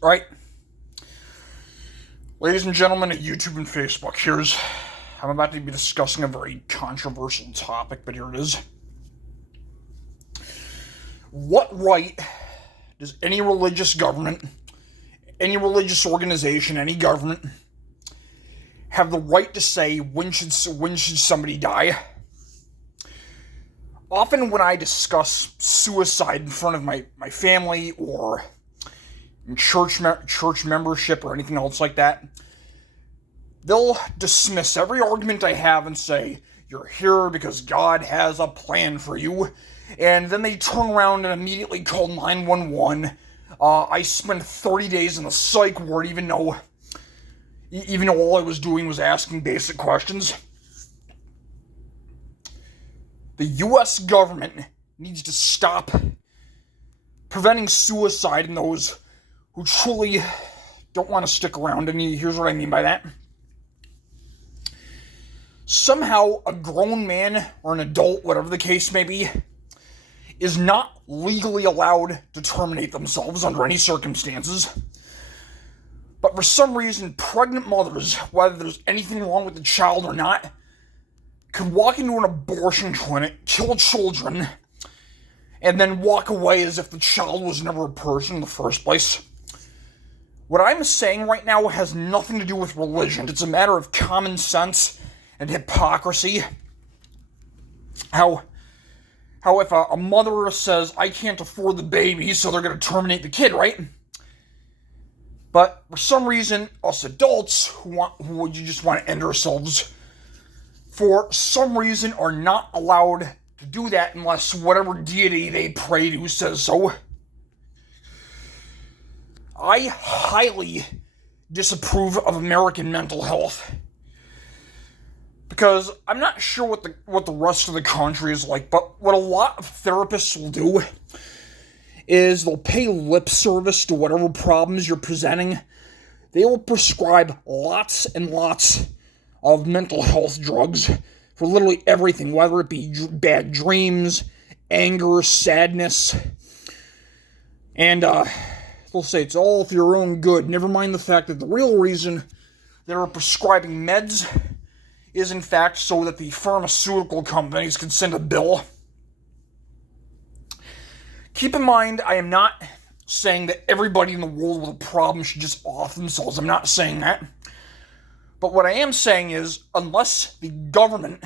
Right, ladies and gentlemen at YouTube and Facebook, I'm about to be discussing a very controversial topic, but here it is. What right does any religious government, any religious organization, any government have the right to say when should somebody die? Often when I discuss suicide in front of my family or in church membership or anything else like that, they'll dismiss every argument I have and say, you're here because God has a plan for you. And then they turn around and immediately call 911. I spent 30 days in the psych ward even though all I was doing was asking basic questions. The U.S. government needs to stop preventing suicide in those who truly don't want to stick around. And here's what I mean by that. Somehow, a grown man or an adult, whatever the case may be, is not legally allowed to terminate themselves under any circumstances. But for some reason, pregnant mothers, whether there's anything wrong with the child or not, could walk into an abortion clinic, kill children, and then walk away as if the child was never a person in the first place. What I'm saying right now has nothing to do with religion. It's a matter of common sense and hypocrisy. How if a mother says, I can't afford the baby, so they're going to terminate the kid, right? But for some reason, us adults who just want to end ourselves, for some reason are not allowed to do that unless whatever deity they pray to says so. I highly disapprove of American mental health because I'm not sure what the rest of the country is like, but what a lot of therapists will do is they'll pay lip service to whatever problems you're presenting. They will prescribe lots and lots of mental health drugs for literally everything, whether it be bad dreams, anger, sadness, and they'll say it's all for your own good. Never mind the fact that the real reason they're prescribing meds is in fact so that the pharmaceutical companies can send a bill. Keep in mind, I am not saying that everybody in the world with a problem should just off themselves. I'm not saying that. But what I am saying is, unless the government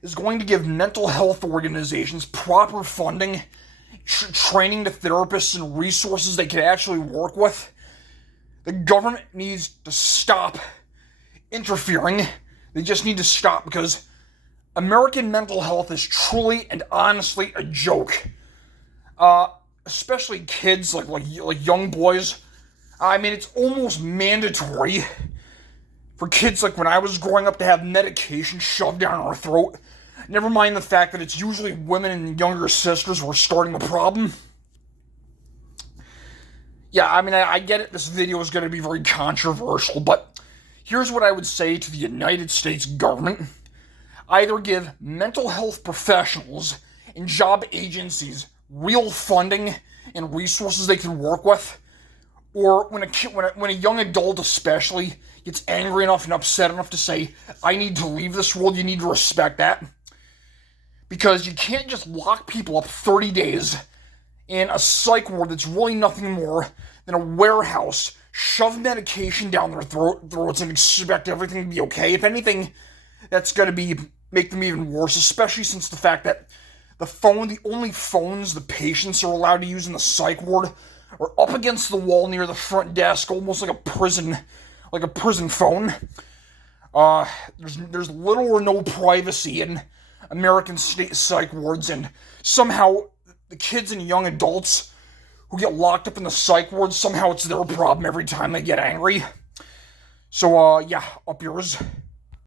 is going to give mental health organizations proper funding, training to therapists and resources they can actually work with, the government needs to stop interfering. They just need to stop because American mental health is truly and honestly a joke. Especially kids, like young boys. I mean, it's almost mandatory for kids like when I was growing up to have medication shoved down our throat. Never mind the fact that it's usually women and younger sisters who are starting the problem. Yeah, I mean, I get it. This video is going to be very controversial, but here's what I would say to the United States government. Either give mental health professionals and job agencies real funding and resources they can work with, or when a young adult especially gets angry enough and upset enough to say, I need to leave this world, you need to respect that. Because you can't just lock people up 30 days in a psych ward that's really nothing more than a warehouse, shove medication down their throats and expect everything to be okay. If anything, that's going to make them even worse, especially since the fact that the only phones the patients are allowed to use in the psych ward are up against the wall near the front desk, almost like a prison phone. There's little or no privacy in American state psych wards, and somehow the kids and young adults who get locked up in the psych ward, somehow it's their problem every time they get angry. So, yeah, up yours.